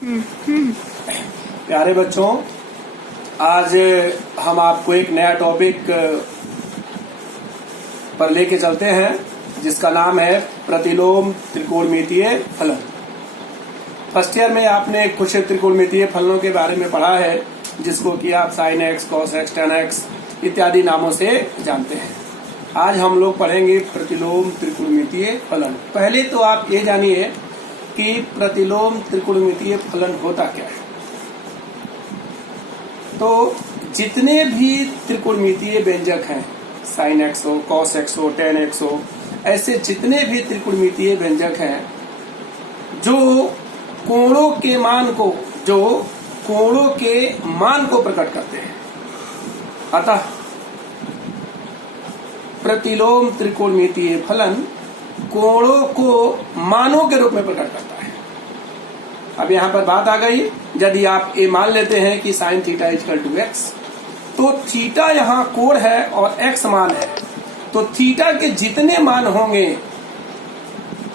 प्यारे बच्चों, आज हम आपको एक नया टॉपिक पर लेके चलते हैं जिसका नाम है प्रतिलोम त्रिकोणमितीय फलन। फर्स्ट ईयर में आपने कुछ त्रिकोणमितीय फलनों के बारे में पढ़ा है जिसको कि आप sine x, cos x, ten x इत्यादि नामों से जानते हैं। आज हम लोग पढ़ेंगे प्रतिलोम त्रिकोणमितीय फलन। पहले तो आप ये जानिए कि प्रतिलोम त्रिकोणमितीय फलन होता क्या है। तो जितने भी त्रिकोणमितीय व्यंजक हैं, साइन एक्स हो, कॉस एक्स हो, टेन एक्स हो, ऐसे जितने भी त्रिकोणमितीय व्यंजक हैं जो कोणों के मान को प्रकट करते हैं, अतः प्रतिलोम त्रिकोणमितीय फलन कोणों को मानों के रूप में प्रकट करता है। अब यहाँ पर बात आ गई, यदि आप ये मान लेते हैं कि sine theta equal to x, तो थीटा यहाँ कोण है और एक्स मान है, तो थीटा के जितने मान होंगे,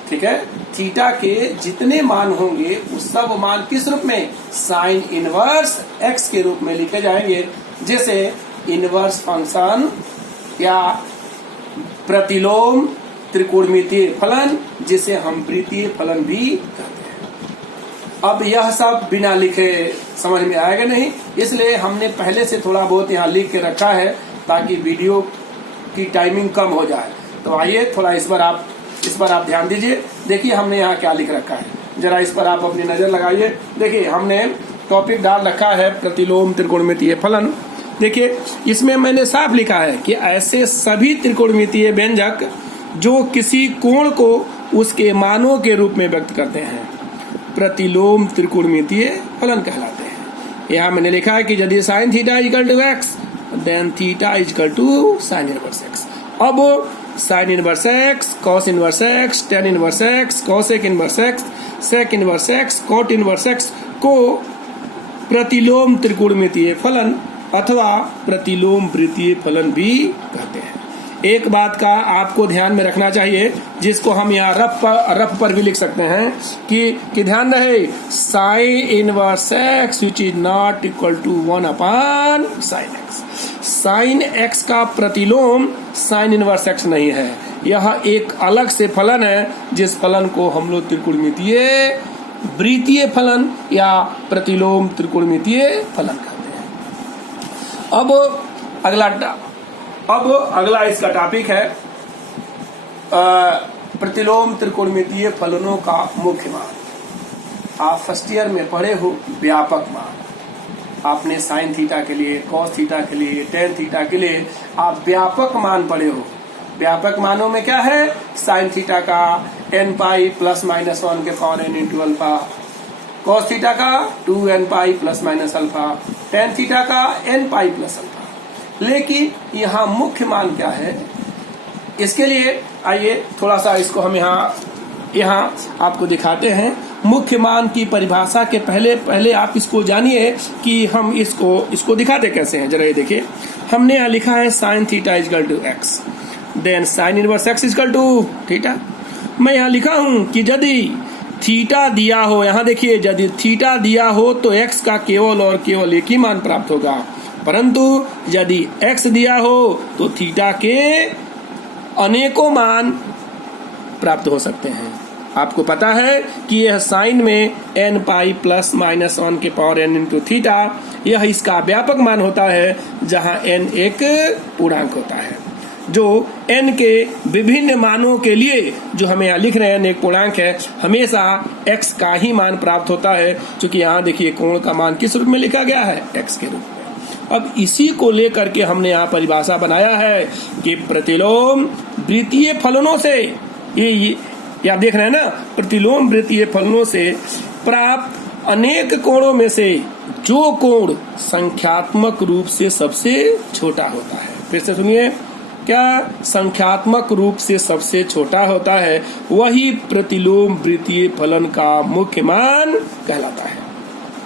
ठीक है, थीटा के जितने मान होंगे उस सब मान किस रूप में, साइन इनवर्स एक्स के रूप में लिखे जाएंगे। जैसे इनवर्स फंक्शन या प्रतिलोम त्रिकोणमितीय फलन, जिसे हम वृत्तीय फलन भी कहते हैं। अब यह सब बिना लिखे समझ में आएगा नहीं, इसलिए हमने पहले से थोड़ा बहुत यहाँ लिख के रखा है ताकि वीडियो की टाइमिंग कम हो जाए। तो आइए थोड़ा इस पर आप ध्यान दीजिए। देखिए हमने यहाँ क्या लिख रखा है, जरा इस पर आप अपनी नजर लगाइए। देखिए हमने टॉपिक डाल रखा है प्रतिलोम त्रिकोणमितीय फलन। देखिए इसमें मैंने साफ लिखा है कि ऐसे सभी त्रिकोणमितीय व्यंजक जो किसी कोण को उसके मानों के रूप में व्यक्त करते हैं प्रतिलोम त्रिकोणमितीय फलन कहलाते हैं। यहाँ मैंने लिखा है कि यदि sine theta equal to x then theta equal to sine inverse x. अब sine inverse x, cos inverse x, tan inverse x, cosec inverse x, sec inverse x, cot inverse x को प्रतिलोम त्रिकोणमितीय फलन अथवा प्रतिलोम वृत्तीय फलन भी कहते हैं। एक बात का आपको ध्यान में रखना चाहिए, जिसको हम यहाँ रफ पर भी लिख सकते हैं कि ध्यान रहे, sine inverse x which is not equal to 1 sine x. Sine x का प्रतिलोम साइन इनवर्स एक्स नहीं है, यह एक अलग से फलन है जिस फलन को हम लोग त्रिकोणमितीय वृत्तीय फलन या प्रतिलोम त्रिकोणमितीय फलन कहते हैं। अब अगला इसका टॉपिक है प्रतिलोम त्रिकोणमितीय फलनों का मुख्य मान। आप फर्स्ट ईयर में पढ़े हो व्यापक मान। आपने साइन थीटा के लिए, कॉस थीटा के लिए, टेन थीटा के लिए आप व्यापक मान पढ़े हो। व्यापक मानों में क्या है, साइन थीटा का n पाई प्लस माइनस 1 के power n into alpha, cos theta का 2n pi plus minus alpha, tan theta का n पाई प्लस अल्फा। लेकिन यहाँ मुख्य मान क्या है, इसके लिए आइए थोड़ा सा इसको हम यहाँ आपको दिखाते हैं। मुख्य मान की परिभाषा के पहले आप इसको जानिए कि हम इसको दिखाते कैसे हैं। जरा ये देखिए, हमने यहाँ लिखा है sine theta equal to x then sine inverse x equal to theta. मैं यहाँ लिखा हूँ कि यदि थीटा दिया हो, यहाँ देखिए, यदि थीटा दिया हो तो एक्स का केवल और केवल एक ही मान प्राप्त होगा, परंतु यदि एक्स दिया हो तो थीटा के अनेकों मान प्राप्त हो सकते हैं। आपको पता है कि यह साइन में n पाई प्लस माइनस 1 के पावर n इंटू थीटा, यह इसका व्यापक मान होता है, जहां n एक पूर्णांक होता है। जो n के विभिन्न मानों के लिए जो हमें यहाँ लिख रहे हैं, n एक पूर्णांक है, हमेशा x का ही मान प्राप्त होता है, क्योंकि यहाँ देखिए कोण का मान किस रूप में लिखा गया है, x के रूप में। अब इसी को लेकर के हमने यहाँ परिभाषा बनाया है कि प्रतिलोम वृत्तीय फलनों से, ये या देख रहे हैं ना, प्रतिलोम वृत्तीय फलनों से प्राप्त अनेक कोणों में से जो कोण संख्यात्मक रूप से सबसे छोटा होता है, फिर से सुनिए, क्या संख्यात्मक रूप से सबसे छोटा होता है, वही प्रतिलोम वृत्तीय फलन का मुख्य मान कहलाता है।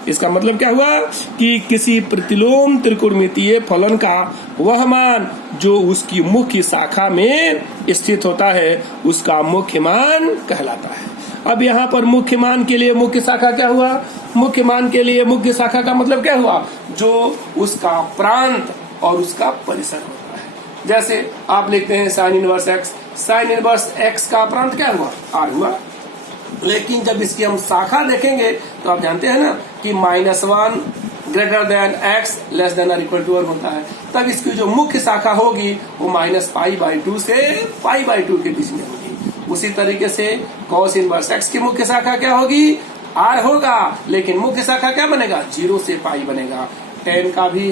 इसका मतलब क्या हुआ कि किसी प्रतिलोम त्रिकोणमितीय फलन का वह मान जो उसकी मुख्य शाखा में स्थित होता है उसका मुख्य मान कहलाता है। अब यहाँ पर मुख्य मान के लिए मुख्य शाखा क्या हुआ, मुख्य मान के लिए मुख्य शाखा का मतलब क्या हुआ, जो उसका प्रांत और उसका परिसर होता है। जैसे आप लिखते हैं sign inverse x, sign inverse x का प्रांत क्या हुआ, आर हुआ। लेकिन जब इसकी हम शाखा देखेंगे तो आप जानते हैं ना कि -1 greater than x less than और इक्वल टू 1 होता है। तब इसकी जो मुख्य शाखा होगी वो -π/2 से π/2 के बीच में होगी। उसी तरीके से कॉस इनवर्स एक्स की मुख्य शाखा क्या होगी, आर होगा, लेकिन मुख्य शाखा क्या बनेगा, 0 से पाई बनेगा। टेन का भी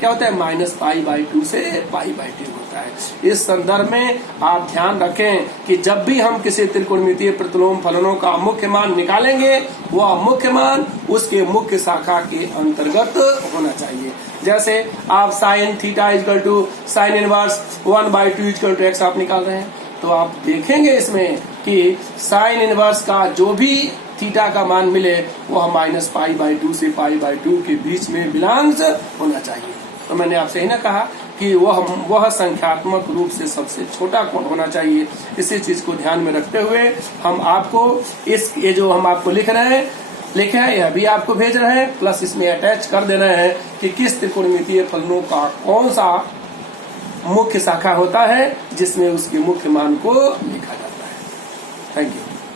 क्या होता है, -π/2 से π/2 होता है। इस संदर्भ में आप ध्यान रखें कि जब भी हम किसी त्रिकोणमितीय प्रतिलोम फलनों का मुख्य मान निकालेंगे, वह मुख्य मान उसके मुख्य शाखा के अंतर्गत होना चाहिए। जैसे आप sine theta equal to sine inverse 1/2 equal to x आप निकाल रहे हैं, तो आप देखेंगे इसमें कि साइन इनवर्स का जो भी थीटा का मान मिले वह -π/2 से π/2 के बीच में बिलोंग्स होना चाहिए। तो मैंने आपसे ही ना कहा कि वह संख्यात्मक रूप से सबसे छोटा कोण होना चाहिए। इसी चीज को ध्यान में रखते हुए हम आपको ये जो हम आपको लिखे हैं यह भी आपको भेज रहे हैं, प्लस इसमें अटैच कर दे रहे हैं कि किस त्रिकोणमितीय फलनों का कौन सा मुख्य शाखा होता है जिसमें उसके मुख्य मान को लिखा जाता है। Thank you.